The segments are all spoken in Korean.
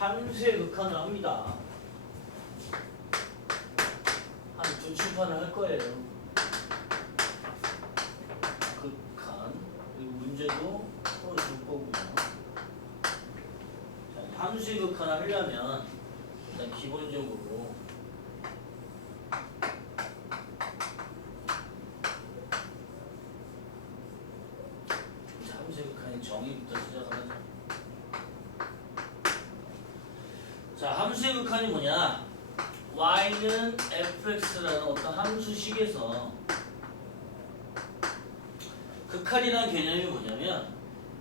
함수의 극한을 합니다. 한 두 칠판을 할 거예요. 극한. 그리고 문제도 풀어줄 거고요. 자, 함수의 극한을 하려면 일단 기본적으로 함수의 극한의 정의부터 시작하자. 자, 함수의 극한이 뭐냐? y는 fx라는 어떤 함수식에서 극한이라는 개념이 뭐냐면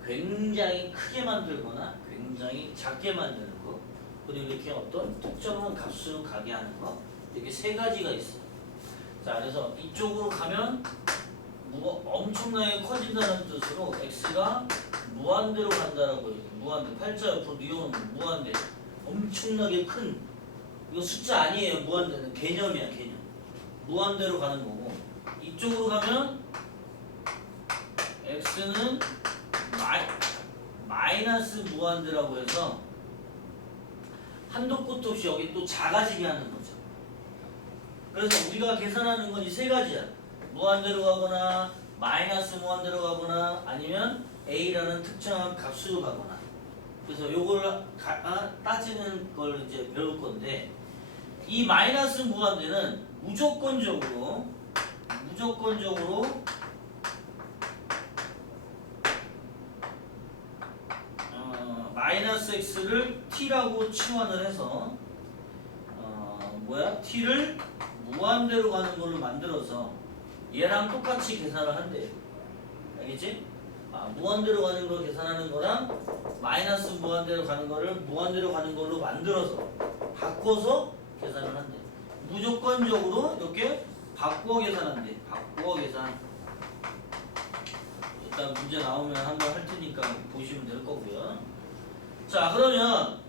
굉장히 크게 만들거나 굉장히 작게 만드는 거, 그리고 이렇게 어떤 특정한 값으로 가게 하는 거, 이렇게 세 가지가 있어요. 자, 그래서 이쪽으로 가면 엄청나게 커진다는 뜻으로 x가 무한대로 간다라고 해요. 무한대. 팔자 옆으로 이어놓으면 무한대. 엄청나게 큰, 이거 숫자 아니에요. 무한대는 개념이야, 개념. 무한대로 가는 거고, 이쪽으로 가면 x는 마이너스 무한대라고 해서 한도 끝도 없이 여기 또 작아지게 하는 거죠. 그래서 우리가 계산하는 건 이 세 가지야. 무한대로 가거나 마이너스 무한대로 가거나 아니면 a라는 특정한 값으로 가거나. 그래서 요걸 따지는 걸 이제 배울 건데, 이 마이너스 무한대는 무조건적으로 마이너스 x를 t라고 치환을 해서 t를 무한대로 가는 걸로 만들어서 얘랑 똑같이 계산을 한대요. 알겠지? 무한대로 가는 걸 계산하는 거랑 마이너스 무한대로 가는 거를 무한대로 가는 걸로 만들어서 바꿔서 계산을 한대. 무조건적으로 이렇게 바꾸어 계산한대. 바꾸어 계산. 일단 문제 나오면 한번 할 테니까 보시면 될 거고요. 자, 그러면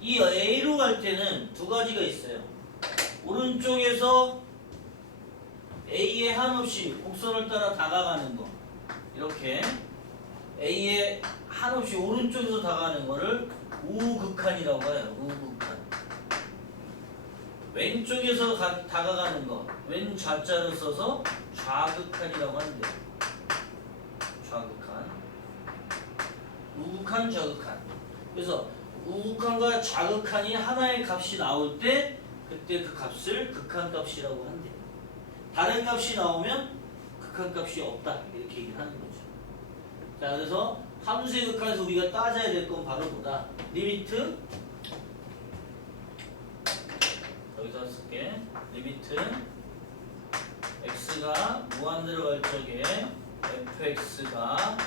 이 A로 갈 때는 두 가지가 있어요. 오른쪽에서 A에 한없이 곡선을 따라 다가가는 거, 이렇게 A에 한없이 오른쪽에서 다가가는 거를 우극한이라고 해요. 우극한. 왼쪽에서 다가가는 거, 왼 좌자를 써서 좌극한이라고 하는데요. 좌극한. 우극한, 좌극한. 그래서 우극한과 좌극한이 하나의 값이 나올 때 그때 그 값을 극한값이라고 한대요. 다른 값이 나오면 극한값이 없다, 이렇게 얘기를 하는 거죠. 자, 그래서 함수의 극한에서 우리가 따져야 될 건 바로 뭐다? 리미트, 여기서 쓸게. 리미트 x가 무한대로 갈 적에 fx가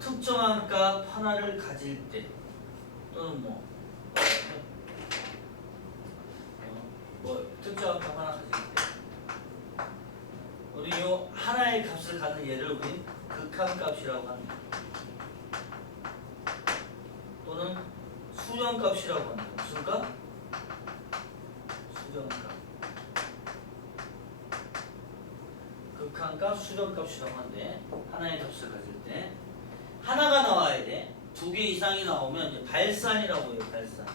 특정한 값 하나를 가질 때, 또는 특정한 값 하나 가질 때, 우리 요 하나의 값을 갖는 얘를 우리 극한값이라고 합니다. 또는 수렴값이라고 합니다. 무슨 값? 수렴값. 극한값, 수렴값이라고 하는데, 하나의 값을 가질 때 하나가 나와야 돼. 두 개 이상이 나오면 이제 발산이라고 해요. 발산.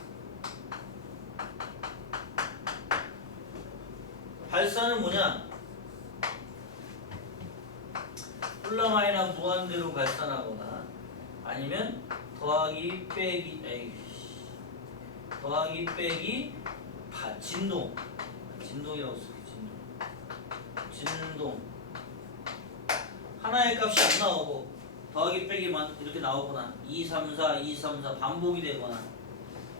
발산은 뭐냐? 플러마이너스 무한대로 발산하거나 아니면 더하기 빼기 진동이라고 쓸게. 진동. 하나의 값이 안 나오고 더하기 빼기만 이렇게 나오거나 2, 3, 4, 2, 3, 4 반복이 되거나,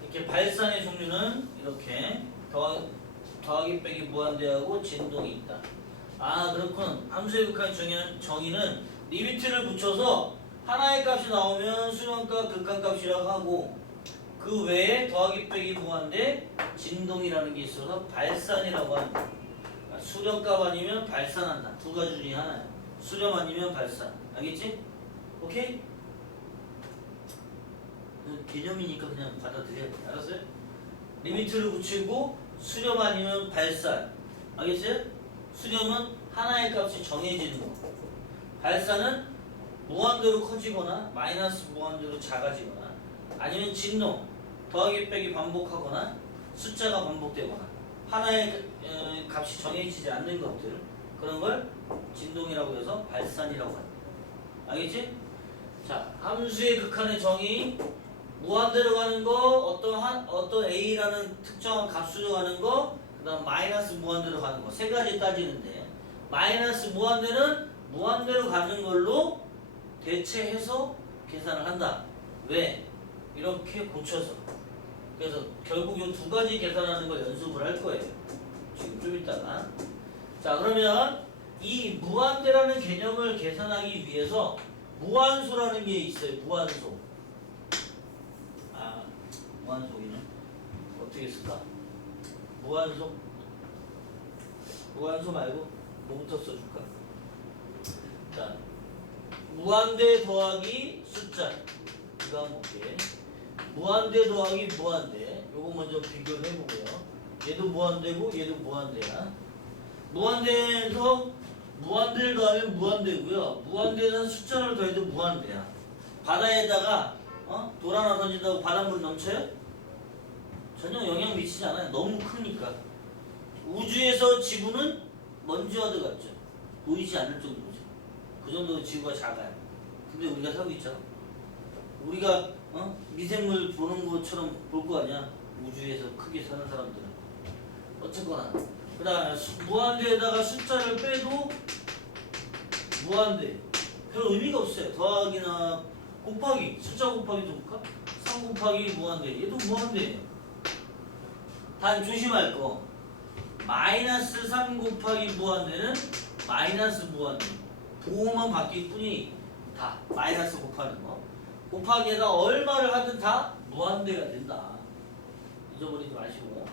이렇게 발산의 종류는 이렇게 더하기 빼기 무한대하고 진동이 있다. 그렇군. 함수의 극한 정의는 리미트를 붙여서 하나의 값이 나오면 수렴값, 극한값이라고 하고, 그 외에 더하기 빼기 무한대, 진동이라는 게 있어서 발산이라고 합니다. 수렴값 아니면 발산한다. 두 가지 중에 하나야. 수렴 아니면 발산. 알겠지? 오케이? 개념이니까 그냥 받아들여야 돼. 알았어요? 리미트를 붙이고 수렴 아니면 발산. 알겠어요? 수렴은 하나의 값이 정해지는 거. 발산은 무한대로 커지거나 마이너스 무한대로 작아지거나, 아니면 진동. 더하기 빼기 반복하거나 숫자가 반복되거나 하나의 값이 정해지지 않는 것들 그런 걸 진동이라고 해서 발산이라고 합니다. 알겠지? 자, 함수의 극한의 정의 무한대로 가는 거 어떤 a라는 특정한 값수로 가는 거 그다음 마이너스 무한대로 가는 거 세 가지 따지는데 마이너스 무한대는 무한대로 가는 걸로 대체해서 계산을 한다. 왜? 이렇게 고쳐서. 그래서 결국 이 두 가지 계산하는 걸 연습을 할 거예요. 지금 좀 이따가. 자, 그러면 이 무한대라는 개념을 계산하기 위해서 무한소라는 게 있어요. 무한소. 아, 무한소기는 어떻게 쓸까? 무한소? 무한소 말고 뭐부터 써줄까? 자, 무한대 더하기 숫자. 이거 한번 볼게. 무한대 더하기 무한대. 요거 먼저 비교를 해보고요. 얘도 무한대고 얘도 무한대야. 무한대에서 무한대를 더하면 무한대고요. 무한대에서 숫자를 더해도 무한대야. 바다에다가 돌 하나 던진다고 바닷물 넘쳐요? 전혀 영향 미치지 않아요. 너무 크니까. 우주에서 지구는 먼지와 같죠. 보이지 않을 정도죠. 그 정도로 지구가 작아요. 근데 우리가 살고 있잖아. 우리가 미생물 보는 것처럼 볼 거 아니야. 우주에서 크게 사는 사람들은. 어쨌거나 그 다음에 무한대에다가 숫자를 빼도 무한대. 별 의미가 없어요. 더하기나 곱하기. 숫자 곱하기도 볼까? 3 곱하기 무한대. 얘도 무한대예요. 단 조심할 거. 마이너스 3 곱하기 무한대는 마이너스 무한대. 보호만 바뀔 뿐이 다 마이너스 곱하는 거. 곱하기에다 얼마를 하든 다 무한대가 된다. 잊어버리지 마시고.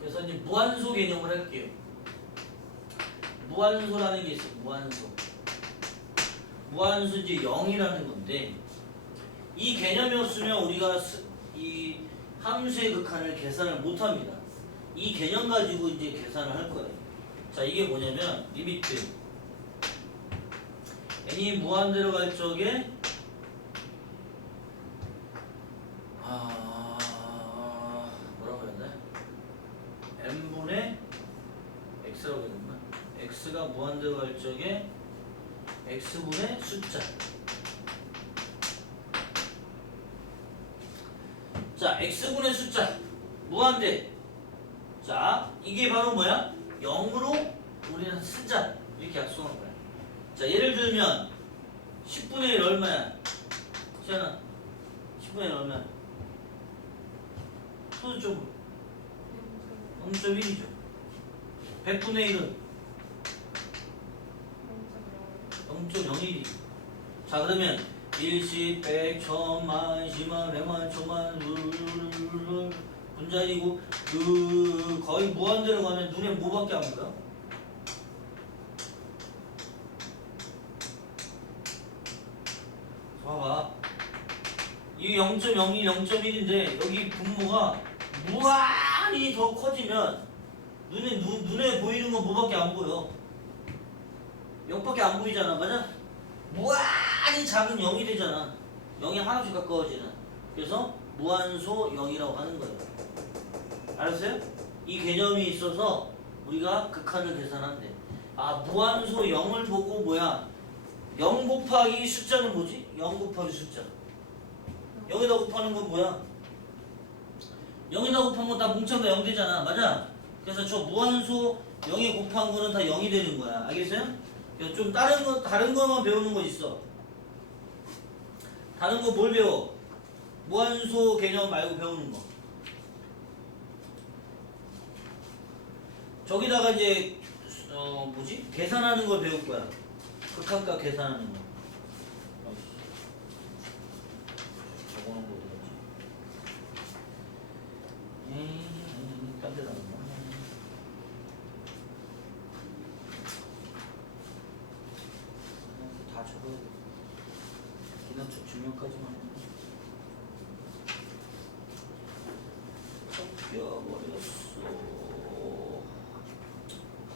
그래서 이제 무한소 개념을 할게요. 무한소라는 게 있어요. 무한소. 무한소 이제 0이라는 건데 이 개념이 없으면 우리가 이 함수의 극한을 계산을 못 합니다. 이 개념 가지고 이제 계산을 할 거예요. 자, 이게 뭐냐면 리미트 n이 무한대로 갈 적에 뭐라고 해야 돼? n분의 x라고 해야 되나? x가 무한대로 갈 적에 x분의 숫자. 자, x분의 숫자 무한대. 자, 이게 바로 뭐야? 0으로 우리는 쓰자. 이렇게 약속한 거야. 자, 예를 들면 10분의 1 얼마야? 시연아, 10분의 1 얼마야? 소수점으로 0.1이죠. 100분의 1은 0.01이. 자, 그러면 일십, 백, 천만, 십만, 백만, 천만, 분자이고 거의 무한대로 가면 눈에 뭐밖에 안 보여? 봐봐. 이 0.02, 0.1인데 여기 분모가 무한히 더 커지면 눈에 보이는 건 뭐밖에 안 보여? 0밖에 안 보이잖아. 맞아? 무한히 작은 0이 되잖아. 0이 하나씩 가까워지는. 그래서 무한소 0이라고 하는 거예요. 알았어요? 이 개념이 있어서 우리가 극한을 계산한대. 아, 무한소 0을 보고 뭐야? 0 곱하기 숫자는 뭐지? 0 곱하기 숫자. 0에다 곱하는 건 뭐야? 0에다 곱한 건 다 뭉쳐서 0 되잖아. 맞아? 그래서 저 무한소 0에 곱한 거는 다 0이 되는 거야. 알겠어요? 그래서 좀 다른 거만 배우는 거 있어. 다른 거 뭘 배워? 무한소 개념 말고 배우는 거. 저기다가 이제 계산하는 걸 배울 거야. 극한값 계산하는 거. 적어놓은 거 어디지? 딴 데다 놨나? 다 적어야 돼. 기능적 증명까지만. 섞여버렸어.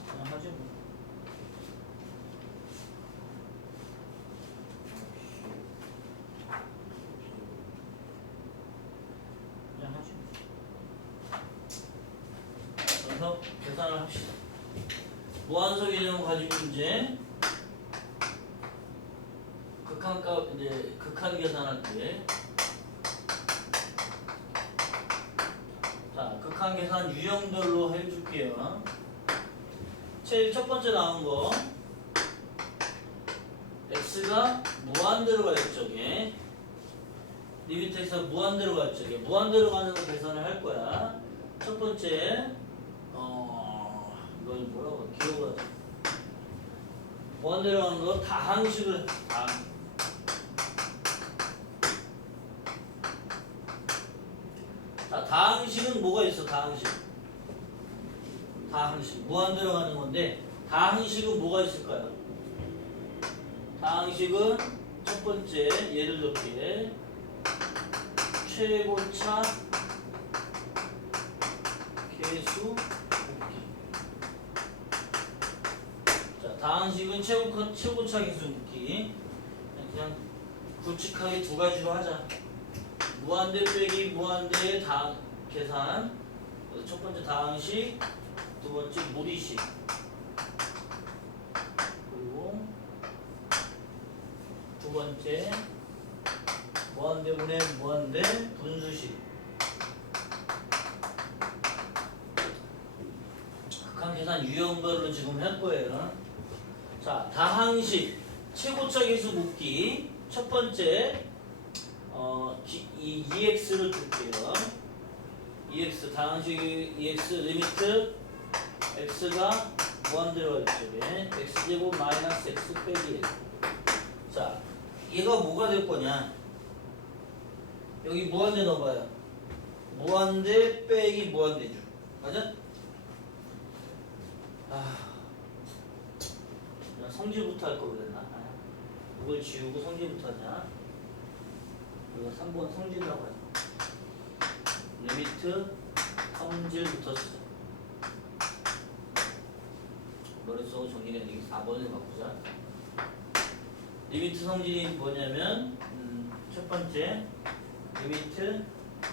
그냥 하지 뭐. 계산을 합시다. 무한소 개념을 가지고 이제 극한 계산할 때, 자, 극한 계산 유형별로 해줄게요. 제일 첫 번째 나온 거, x가 무한대로 갈 적에, 리미트에서 무한대로 갈 적에, 무한대로 가는 거 계산을 할 거야. 첫 번째, 이걸 뭐라고 기억을 하자. 무한대로 가는 거 다항식을 자, 다항식은 뭐가 있어? 다항식 무한대로 가는 건데, 다항식은 뭐가 있을까요? 다항식은 첫 번째 예를 들게 최고차 계수 묶기. 자, 다항식은 최고차 계수 묶기. 그냥 굵직하게 두 가지로 하자. 무한대 빼기 무한대의 계산. 첫 번째 다항식, 두 번째 무리식. 그리고 두 번째 무한대분의 무한대 분수식. 극한 계산 유형별로 지금 할 거예요. 자, 다항식 최고차 계수 묶기. 첫 번째 이 EX를 줄게요. EX 다항식 EX 리미트 X가 무한대로 갈 적에 X제곱 마이너스 X 빼기 1. 자, 얘가 뭐가 될 거냐? 여기 무한대 넣어봐요. 무한대 빼기 무한대죠. 맞아? 성질부터 할 걸 그랬나? 이걸 지우고 성질부터 하자. 이거 3번 성질이라고 하죠. 리미트 성질부터 쓰자. 머릿속으로 정리가 되게 4번을 바꾸자. 리미트 성질이 뭐냐면 첫 번째 리미트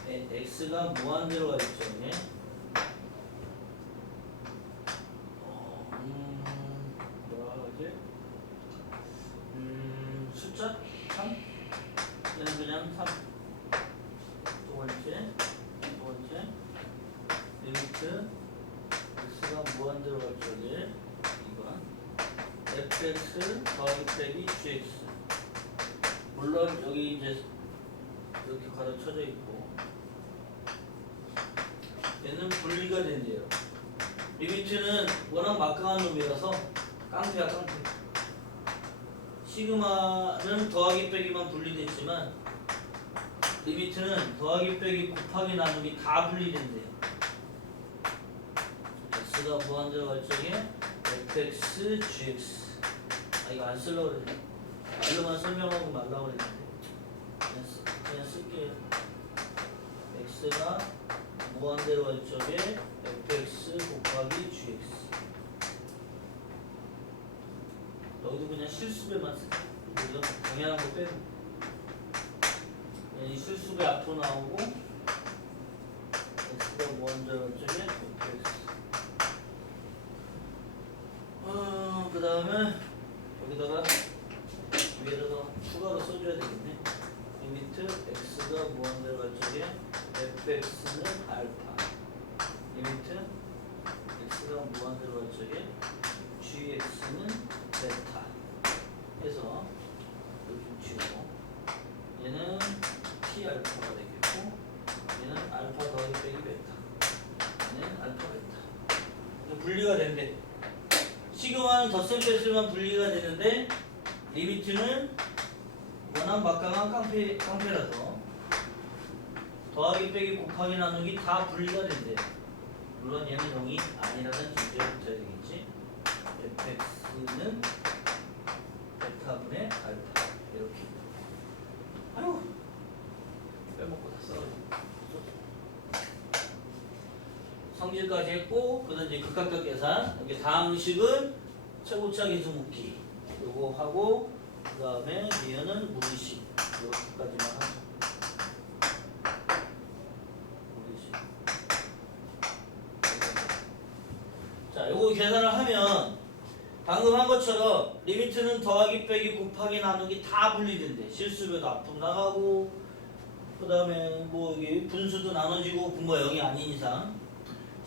x가 무한대로 갈 적에 뭐라 하지? 숫자 3? 얘는 그냥 3. 두 번째 리미트 x가 무한대로 갈 적에 이건 fx 더하기 빼기 gx. 물론 여기 이제 이렇게 가로쳐져 있고 얘는 분리가 된대요. 리미트는 워낙 막강한 놈이라서 깡패야 깡패. 시그마는 더하기 빼기만 분리됐지만 리미트는 더하기 빼기 곱하기 나누기 다 분리된대요. x가 무한대로 갈 적에 fx, gx. 이거 안 쓰려고 그랬네. 말로만 설명하고 말라고 그랬는데 그냥 쓸게요. x가 무한대로 갈 적에 fx 곱하기 gx. 여기도 그냥 실수배만 쓸게요. 이거 당연한 거 빼고 이 실수배 앞으로 나오고 x가 무한대로 갈 적에 fx. 그 다음에 여기다가 위에다가 추가로 써줘야 되겠네. 리미트 x가 무한대로 갈 적에 fx는 알파. 리미트 x가 무한대로 갈 적에 gx는 베타. 해서 여기 지우고 얘는 t 알파가 되겠고 얘는 알파 더하기 빼기 베타. 얘는 알파 베타. 분리가 된대. 시그마는 덧셈 뺄셈만 분리가 되는데 리미트는 워낙 막강한 깡패라서 더하기 빼기 곱하기 나누기 다 분리가 된대. 물론 얘는 0이 아니라는 전제를 붙여야 되겠지. fx는 베타분의 알파. 이렇게. 아유 빼먹고 다 써가지고. 성질까지 했고, 그 다음 이제 극한값 계산. 여기 다항식은 최고차 계수 묶기. 요거 하고, 그 다음에 얘는 무리식. 이렇게까지만 하죠. 무리식. 요거 계산을 하면 방금 한 것처럼 리미트는 더하기 빼기 곱하기 나누기 다 분리된대. 실수배도 앞으로 나가고 그 다음에 뭐 이게 분수도 나눠지고 분모 0이 아닌 이상.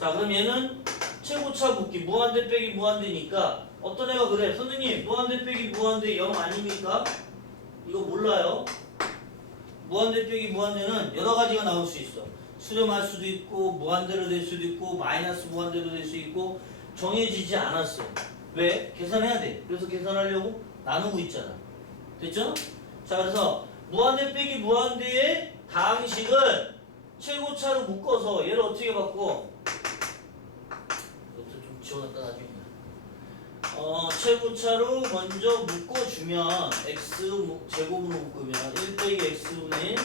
자 그럼 얘는 최고차 묶기 무한대 빼기 무한대니까 어떤 애가 그래 선생님 무한대 빼기 무한대 0 아닙니까? 이거 몰라요. 무한대 빼기 무한대는 여러 가지가 나올 수 있어. 수렴할 수도 있고 무한대로 될 수도 있고 마이너스 무한대로 될 수 있고 정해지지 않았어. 왜? 계산해야 돼. 그래서 계산하려고 나누고 있잖아. 됐죠? 자 그래서 무한대 빼기 무한대의 다항식은 최고차로 묶어서 얘를 어떻게 바꿔? 이것도 좀 지워놨다 나중에. 최고차로 먼저 묶어주면 x 제곱으로 묶으면 1 빼기 x분의 1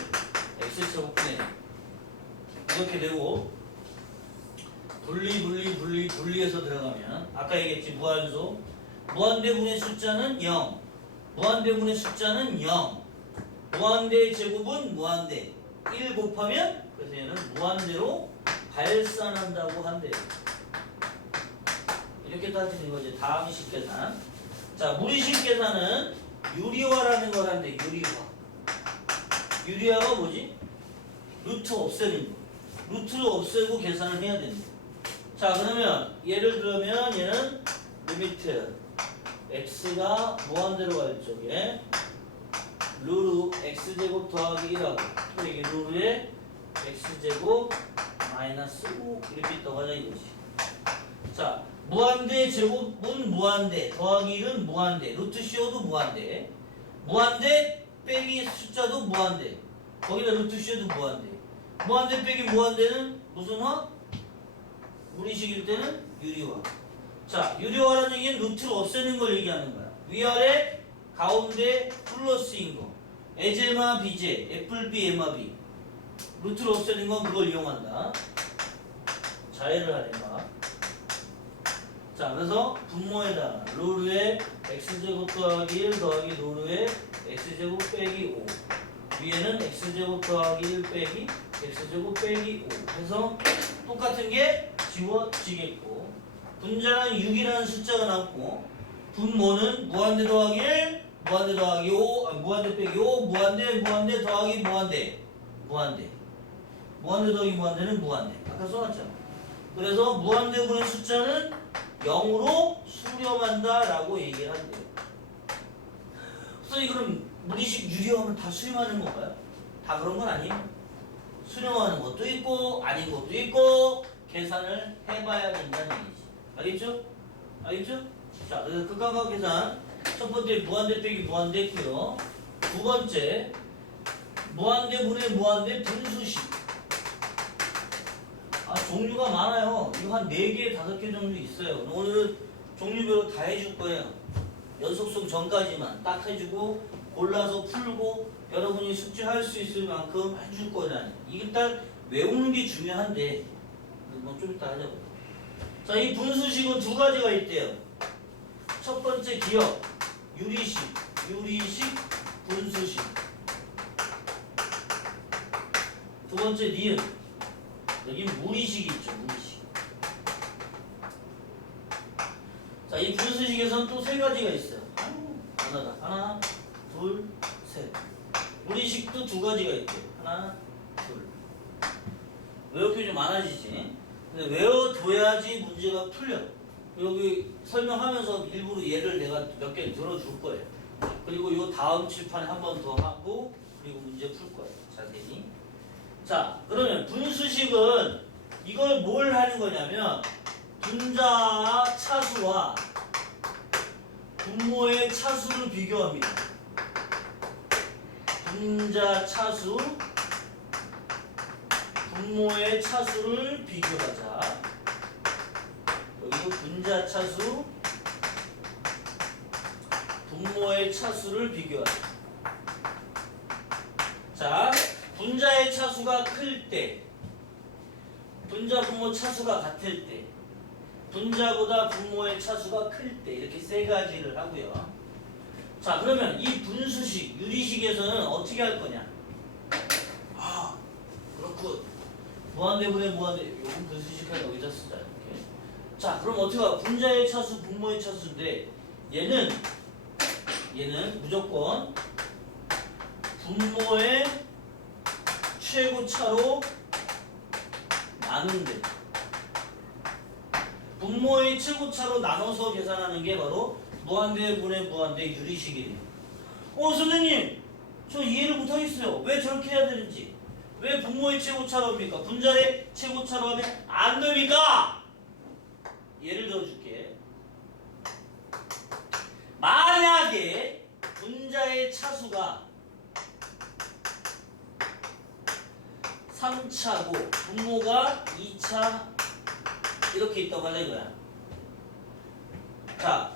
x제곱분의 1 이렇게 되고 분리해서 들어가면 아까 얘기했지 무한소 무한대분의 숫자는 0 무한대분의 숫자는 0 무한대의 제곱은 무한대 1 곱하면 그래서 얘는 무한대로 발산한다고 한대요. 이렇게 따지는 거지. 다항식 계산. 자 무리식 계산은 유리화라는 걸 한대. 유리화가 뭐지? 루트 없애는 거. 루트를 없애고 계산을 해야 된다. 자 그러면 예를 들면 얘는 리미트 x가 무한대로 갈 적에 루루 x제곱 더하기 1하고 또 이게 루루에 x제곱 마이너스 5 이렇게 있다고 하자 이거지. 자 무한대 제곱은 무한대 더하기 1은 무한대 루트 씌워도 무한대 무한대 빼기 숫자도 무한대 거기다 루트 씌워도 무한대 무한대 빼기 무한대는 무슨 화? 무리식일 때는 유리화. 자 유리화라는 얘기는 루트를 없애는 걸 얘기하는 거야. 위아래 가운데 플러스인 거 에제마 비제 애플비 에마비 루트를 없애는 건 그걸 이용한다. 자해를 하래 마. 자 그래서 분모에다가 루루에 x제곱 더하기 1 더하기 루루에 x제곱 빼기 5 위에는 x제곱 더하기 1 빼기 x제곱 빼기 5 해서 똑같은 게 지워지겠고 분자는 6이라는 숫자가 남고 분모는 무한대 더하기 1 무한대 더하기 5 무한대 빼기 5 무한대 더하기 무한대 더하기 무한대는 무한대 아까 써놨잖아. 그래서 무한대분의 숫자는 0으로 수렴한다 라고 얘기를 한대요. 선생님 그럼 무리식 유리화하면 다 수렴하는 건가요? 다 그런 건 아니에요. 수렴하는 것도 있고 아닌 것도 있고 계산을 해봐야 된다는 얘기지. 알겠죠? 자 그래서 극한각 계산 첫 번째 무한대 빼기 무한대 했고요. 두 번째 무한대분의 무한대 분수식. 종류가 많아요. 이거 한 4개, 5개 정도 있어요. 오늘은 종류별로 다 해줄 거예요. 연속성 전까지만 딱 해주고 골라서 풀고 여러분이 숙제할 수 있을 만큼 해줄 거라니. 일단 외우는 게 중요한데 뭐 좀 이따 하자고. 자, 이 분수식은 두 가지가 있대요. 첫 번째 기억, 유리식, 분수식. 두 번째 니은. 여기 무리식이 있죠, 무리식. 자, 이 분수식에서는 또 3가지가 있어요. 하나, 둘, 셋. 무리식도 2가지가 있대요. 하나, 둘. 외울 게 좀 많아지지. 근데 외워둬야지 문제가 풀려. 여기 설명하면서 일부러 예를 내가 몇 개 들어줄 거예요. 그리고 요 다음 칠판에 한 번 더 하고 그리고 문제 풀 거예요. 자세히. 자, 그러면 분수식은 이걸 뭘 하는 거냐면 분자 차수와 분모의 차수를 비교합니다. 분자 차수, 분모의 차수를 비교하자. 여기도 분자 차수, 분모의 차수를 비교하자. 자, 분자의 차수가 클 때, 분자 분모 차수가 같을 때, 분자보다 분모의 차수가 클 때 이렇게 3가지를 하고요. 자, 그러면 이 분수식, 유리식에서는 어떻게 할 거냐? 그렇군. 무한대분의 무한대, 요건 분수식 할 여기다 쓰자 이렇게. 자, 그럼 어떻게 봐? 분자의 차수, 분모의 차수인데 얘는 무조건 분모의 최고차로 나눈대. 분모의 최고차로 나눠서 계산하는 게 바로 무한대분의 무한대 유리식이래요. 선생님, 저 이해를 못하겠어요. 왜 저렇게 해야 되는지. 왜 분모의 최고차로 합니까? 분자의 최고차로 하면 안 됩니까? 예를 들어줄게. 만약에 분자의 차수가 3차고 분모가 2차 이렇게 있다고 하자 이거야. 자,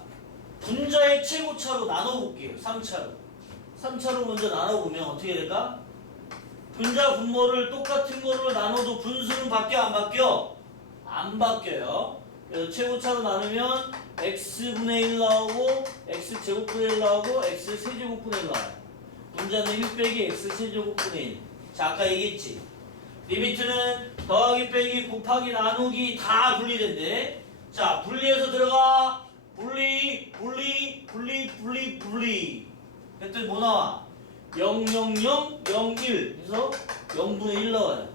분자의 최고차로 나눠볼게요. 3차로 먼저 나눠보면 어떻게 될까? 분자 분모를 똑같은 거로 나눠도 분수는 바뀌어 안 바뀌어? 안 바뀌어요. 그래서 최고차로 나누면 x분의 1 나오고 x제곱분의 1 나오고 x세제곱분의 1 나와요. 분자는 1 빼기 x세제곱분의 1. 자, 아까 얘기했지. 리미트는 더하기 빼기 곱하기 나누기 다 분리된대. 자, 분리해서 들어가. 분리. 그랬더니 뭐 나와? 0, 0, 0, 0, 1. 그래서 0분의 1 나와요.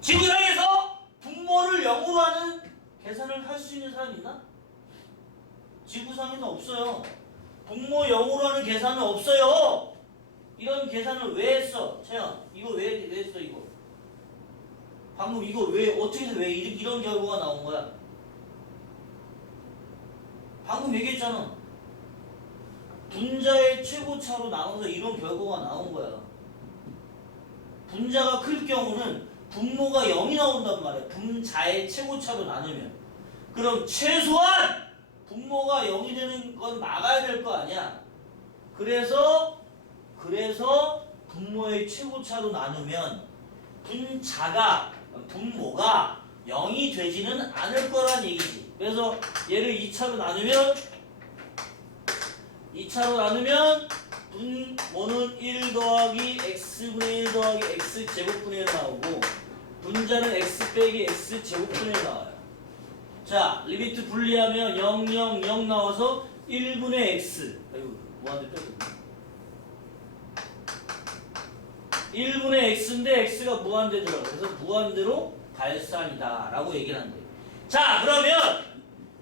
지구상에서 분모를 0으로 하는 계산을 할 수 있는 사람 있나? 지구상에는 없어요. 분모 0으로 하는 계산은 없어요. 이런 계산을 왜 했어? 채연, 이거 왜 했어 이거? 방금 이거 왜 어떻게 해서 왜 이런 결과가 나온 거야? 방금 얘기했잖아. 분자의 최고차로 나눠서 이런 결과가 나온 거야. 분자가 클 경우는 분모가 0이 나온단 말이야. 분자의 최고차로 나누면. 그럼 최소한 분모가 0이 되는 건 막아야 될 거 아니야. 그래서 분모의 최고차로 나누면 분모가 0이 되지는 않을 거란 얘기지. 그래서 얘를 2차로 나누면 분모는 1 더하기 x분의 1 더하기 x제곱분의 1 나오고 분자는 x 빼기 x제곱분의 1 나와요. 자, 리미트 분리하면 0, 0, 0 나와서 1분의 x. 아이고, 무한대 빼거든. 1분의 x인데 x가 무한대 들어가. 그래서 무한대로 발산이다 라고 얘기를 한대. 자, 그러면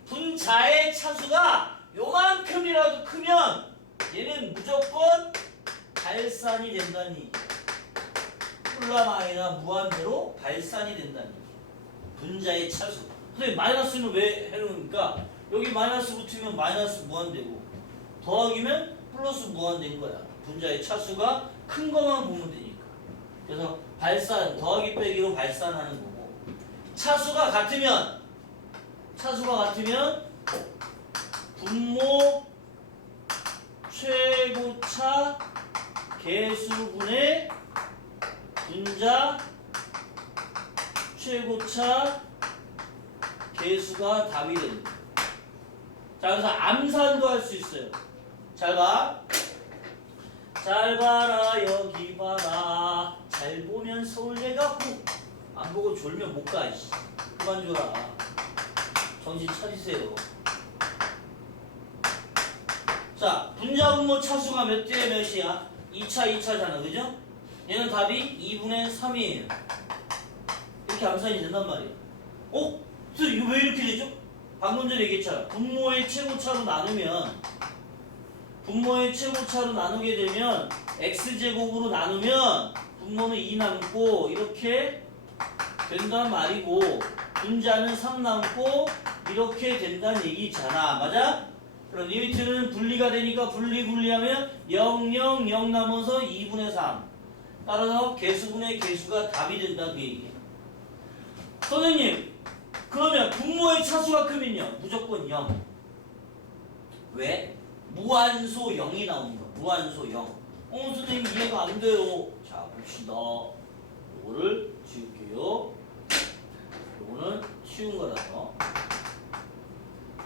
분자의 차수가 요만큼이라도 크면 얘는 무조건 발산이 된다는 얘기. 플라마이나 무한대로 발산이 된다는 얘기. 분자의 차수. 선생님, 마이너스는 왜 해놓으니까 여기 마이너스 붙으면 마이너스 무한대고 더하기면 플러스 무한대인 거야. 분자의 차수가 큰 것만 보면 되니까. 그래서 발산, 더하기 빼기로 발산하는 거고. 차수가 같으면 분모 최고차 개수분의 분자 최고차 개수가 답이 됩니다. 자, 그래서 암산도 할 수 있어요. 잘 봐. 잘 봐라, 여기 봐라. 잘 보면 서울대 가고 안 보고 졸면 못 가. 그만 줘라. 정신 차리세요. 자, 분자 분모 차수가 몇 대 몇이야? 2차잖아, 그죠? 얘는 답이 2분의 3이에요. 이렇게 암산이 된단 말이에요. 선생님, 이거 왜 이렇게 되죠? 방금 전에 얘기했잖아. 분모의 최고차로 나누게 되면 x제곱으로 나누면 분모는 2 남고 이렇게 된단 말이고 분자는 3 남고 이렇게 된다는 얘기잖아. 맞아? 그럼 리미트는 분리가 되니까 분리하면 0, 0, 0 남아서 2분의 3. 따라서 개수분의 개수가 답이 된다 그 얘기야. 선생님, 그러면 분모의 차수가 크면요 무조건 0. 왜? 무한소 0이 나오는 거야. 무한소 0. 선생님 이해가 안 돼요. 자, 봅시다. 요거를 지울게요. 요거는 쉬운 거라서.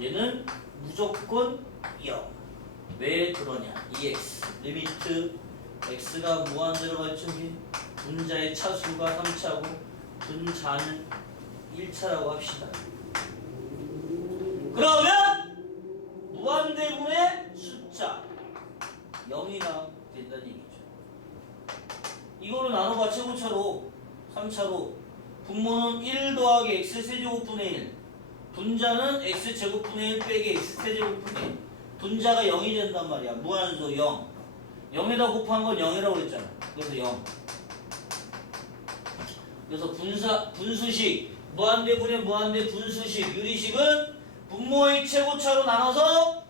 얘는 무조건 0. 왜 그러냐? EX 리미트 x가 무한대로 갈 적에 분자의 차수가 3차고 분자는 1차라고 합시다. 그러면 무한대분의 숫자 0이나 된다는 얘기죠. 이거를 나눠봐. 최고차로 3차로 분모는 1 더하기 x 세제곱분의 1, 분자는 x 제곱분의 1 빼기 x 세제곱분의 1. 분자가 0이 된단 말이야. 무한소 0. 0에다 곱한 건 0이라고 그랬잖아. 그래서 0. 그래서 분수식, 무한대분의 무한대 분수식, 유리식은 분모의 최고차로 나눠서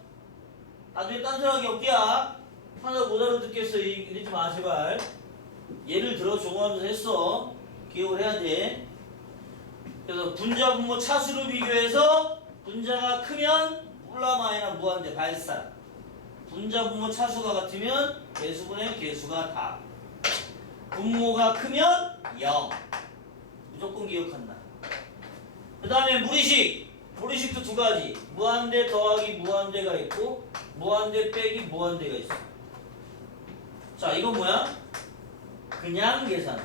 나중에 딴소리하기 없기야. 하나 못 알아듣겠어. 이러지 마 제발. 예를 들어 적용하면서 했어. 기억을 해야 돼. 그래서 분자 분모 차수를 비교해서 분자가 크면 플라마이나 무한대 발산. 분자 분모 차수가 같으면 개수분의 개수가 답. 분모가 크면 0. 무조건 기억한다. 그 다음에 무리식. 무리식도 두 가지. 무한대 더하기 무한대가 있고 무한대 빼기 무한대가 있어. 자, 이건 뭐야? 그냥 계산.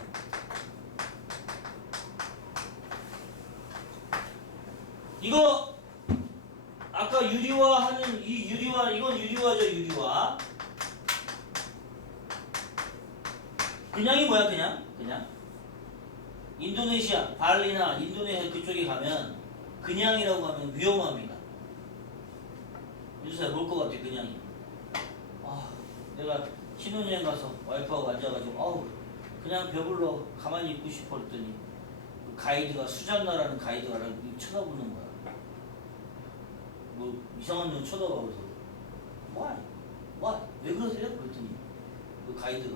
이거 아까 유리화 하는 이 유리화, 이건 유리화죠. 유리화. 그냥이 뭐야? 그냥 인도네시아, 발리나 인도네시아 그쪽에 가면 그냥이라고 하면 위험합니다. 윤서야 뭘 것 같아? 그냥이. 아, 내가 신혼여행 가서 와이프하고 앉아가지고 그냥 배불러 가만히 있고 싶어 했더니 그 가이드가 수잔나라는 가이드가 나를 쳐다보는 거야. 뭐 이상한 눈 쳐다봐. 그래서 Why? 왜 그러세요? 그랬더니 그 가이드가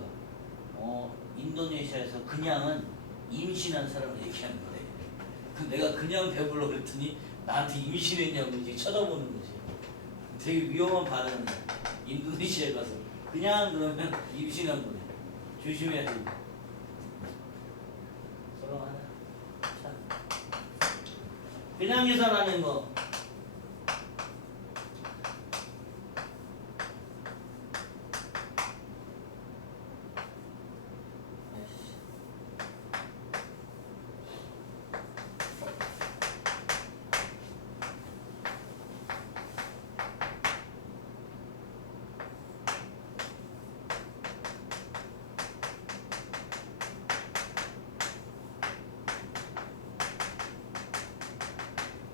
인도네시아에서 그냥은 임신한 사람을 얘기하는 거래. 그 내가 그냥 배불러 그랬더니 나한테 임신했냐고 이제 쳐다보는 거지. 되게 위험한 반응이야. 인도네시아에 가서 그냥 그러면 임신한 거네. 조심해야 돼. 썰렁하다. 자, 그냥 계산하는 거.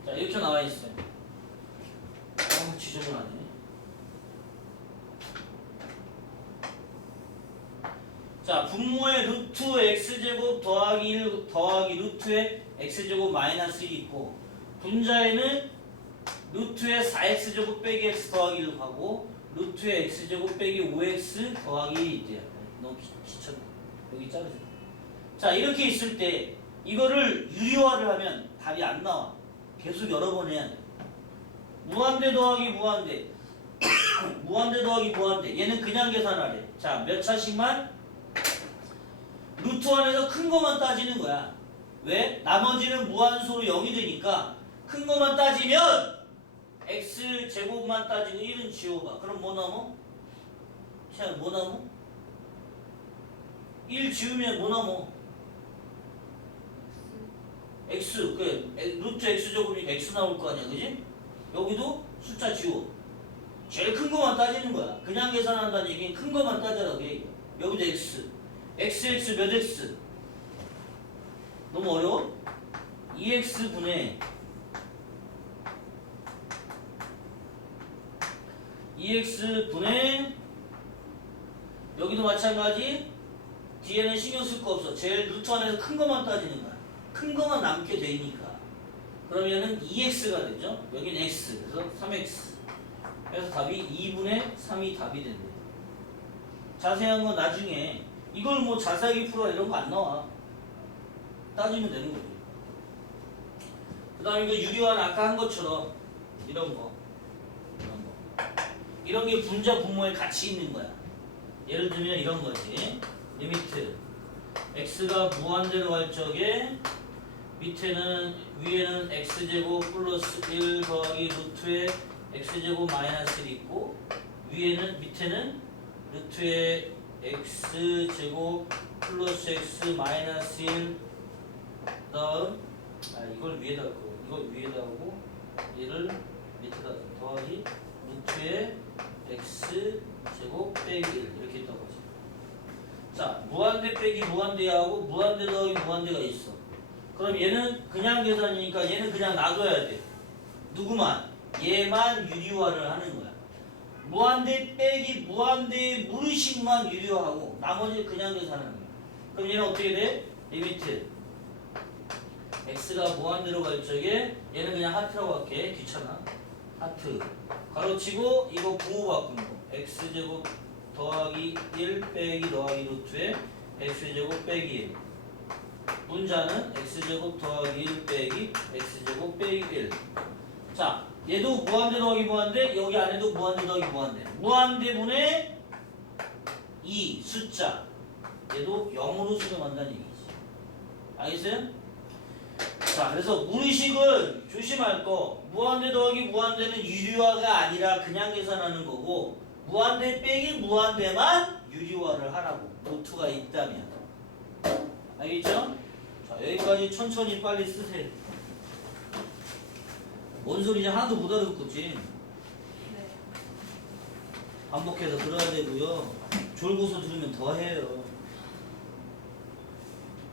자, 이렇게 나와 있어요. 지저분하네. 자, 분모의 루트 x제곱 더하기 1 더하기 루트의 x제곱 마이너스 1이 있고, 분자에는 루트의 4x제곱 빼기 x 더하기 1 하고 루트의 x제곱 빼기 5x 더하기 1이 있대요. 너무 귀찮네. 여기 자르죠. 자, 이렇게 있을 때 이거를 유리화를 하면 답이 안 나와. 계속 여러 번 해야 돼. 무한대 더하기 무한대 무한대 더하기 무한대. 얘는 그냥 계산하래. 자, 몇 차씩만? 루트 안에서 큰 거만 따지는 거야. 왜? 나머지는 무한소로 0이 되니까 큰 거만 따지면 x 제곱만 따지고 1은 지워봐. 그럼 뭐 남어? 시간 뭐 남어? 1 지우면 뭐 남어? x, 루트 x 제곱이니까 x 나올 거 아니야, 그지? 여기도 숫자 지워. 제일 큰 거만 따지는 거야. 그냥 계산한다는 얘기는 큰 거만 따져라, 그게. 여기도 x. x 몇 x? 너무 어려워? 2x 분의 2x 분의 여기도 마찬가지. 뒤에는 신경 쓸 거 없어. 제일 루트 안에서 큰 거만 따지는 거야. 큰 거만 남게 되니까. 그러면은 2x가 되죠. 여기는 x. 그래서 3x. 그래서 답이 2분의 3이 답이 된대. 자세한 건 나중에. 이걸 뭐 자세하게 풀어 이런 거 안 나와. 따지면 되는 거지. 그 다음에 이거 유리화는 아까 한 것처럼 이런 거. 이런 게 분자 분모에 같이 있는 거야. 예를 들면 이런 거지. 리미트 x가 무한대로 갈 적에 위에는 x제곱 플러스 1 더하기 루트에 x제곱 마이너스 1이 있고 밑에는 루트에 x제곱 플러스 x 마이너스 1 다음 이걸 위에다 하고 얘를 밑에다 더하기 루트의 x 제곱 빼기 1 이렇게 있다고 하죠. 자, 무한대 빼기 무한대하고 무한대 더하기 무한대가 있어. 그럼 얘는 그냥 계산이니까 얘는 그냥 놔둬야 돼. 누구만? 얘만 유리화를 하는 거야. 무한대 빼기 무한대의 무의식만 유리화하고 나머지 그냥 계산하는 거야. 그럼 얘는 어떻게 돼? 리미트 x가 무한대로 갈 적에 얘는 그냥 하트라고 할게. 귀찮아. 하트 가로치고 이거 부호 바꾼 거 x제곱 더하기 1 빼기 더하기 루트에 x제곱 빼기 1 문자는 x제곱 더하기 1 빼기 x제곱 빼기 1. 자, 얘도 무한대 더하기 무한대, 여기 안에도 무한대 더하기 무한대. 무한대분의 2 숫자 얘도 0으로 수렴한다는 얘기지. 알겠어요? 자, 그래서 무의식은 조심할 거 무한대 더하기 무한대는 유리화가 아니라 그냥 계산하는 거고 무한대 빼기 무한대만 유리화를 하라고 노트가 있다면. 알겠죠? 자, 여기까지 천천히 빨리 쓰세요. 뭔 소리인지 하나도 못 알아듣겠지? 네. 반복해서 들어야 되고요. 졸고서 들으면 더 해요.